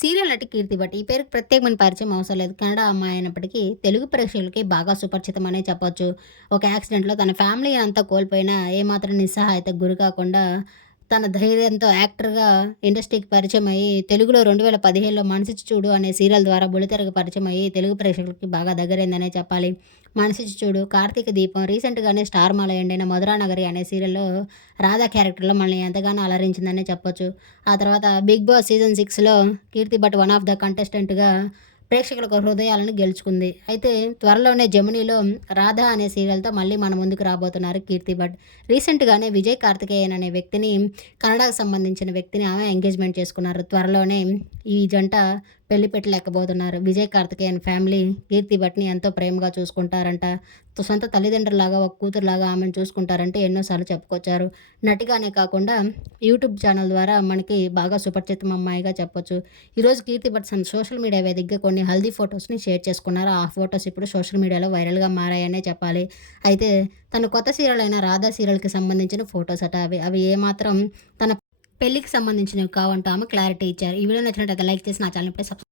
Serial నటి కీర్తి భట్. ఈ పేరుకు ప్రత్యేకమైన పరిచయం అవసరం లేదు. కన్నడ అమ్మాయి అయినప్పటికీ తెలుగు ప్రేక్షకులకి బాగా సుపరిచితమనే చెప్పొచ్చు. ఒక యాక్సిడెంట్లో తన ఫ్యామిలీ అంతా కోల్పోయినా ఏమాత్రం నిస్సహాయత గురి కాకుండా తన ధైర్యంతో యాక్టర్గా ఇండస్ట్రీకి పరిచయం అయ్యి తెలుగులో రెండు వేల పదిహేనులో మనిషి చూడు అనే సీరియల్ ద్వారా బుల్లితెరకు పరిచయం అయ్యి తెలుగు ప్రేక్షకులకి బాగా దగ్గరైందనే చెప్పాలి. మనిషి చూడు కార్తీక దీపం రీసెంట్గానే స్టార్ మాల ఎండైన మధురా నగరి అనే సీరియల్లో రాధా క్యారెక్టర్లో మనల్ని ఎంతగానో అలరించిందనే చెప్పొచ్చు. ఆ తర్వాత బిగ్ బాస్ సీజన్ సిక్స్లో Keerthi Bhat one of the కంటెస్టెంట్గా ప్రేక్షకులకు హృదయాలను గెలుచుకుంది. అయితే త్వరలోనే జమినీలో రాధా అనే సీరియల్తో మళ్ళీ మన ముందుకు రాబోతున్నారు కీర్తి భట్. రీసెంట్గానే విజయ్ కార్తికేయన్ అనే వ్యక్తిని కన్నడకు సంబంధించిన వ్యక్తిని ఆమె ఎంగేజ్మెంట్ చేసుకున్నారు. త్వరలోనే ఈ జంట పెళ్ళి పెట్టలేకపోతున్నారు. విజయ్ కార్తికేయన్ ఫ్యామిలీ కీర్తి భట్ని ఎంతో ప్రేమగా చూసుకుంటారంట. సొంత తల్లిదండ్రులాగా ఒక కూతురులాగా ఆమెను చూసుకుంటారంటే ఎన్నోసార్లు చెప్పుకొచ్చారు. నటిగానే కాకుండా యూట్యూబ్ ఛానల్ ద్వారా మనకి బాగా సుపరిచితం అమ్మాయిగా చెప్పొచ్చు. ఈరోజు కీర్తి భట్ తన సోషల్ మీడియా వేదికగా కొన్ని హల్దీ ఫొటోస్ని షేర్ చేసుకున్నారు. ఆ ఫొటోస్ ఇప్పుడు సోషల్ మీడియాలో వైరల్గా మారాయనే చెప్పాలి. అయితే తన కొత్త సీరియల్ అయిన రాధా సీరియల్కి సంబంధించిన ఫొటోస్ అట. అవి అవి ఏమాత్రం తన పెళ్ళికి సంబంధించినవి కావంటూ ఆమె క్లారిటీ ఇచ్చారు. ఈ వీడియో నచ్చినట్లయితే లైక్ చేసి నా ఛానల్ ఇప్పుడే సబ్స్క్రైబ్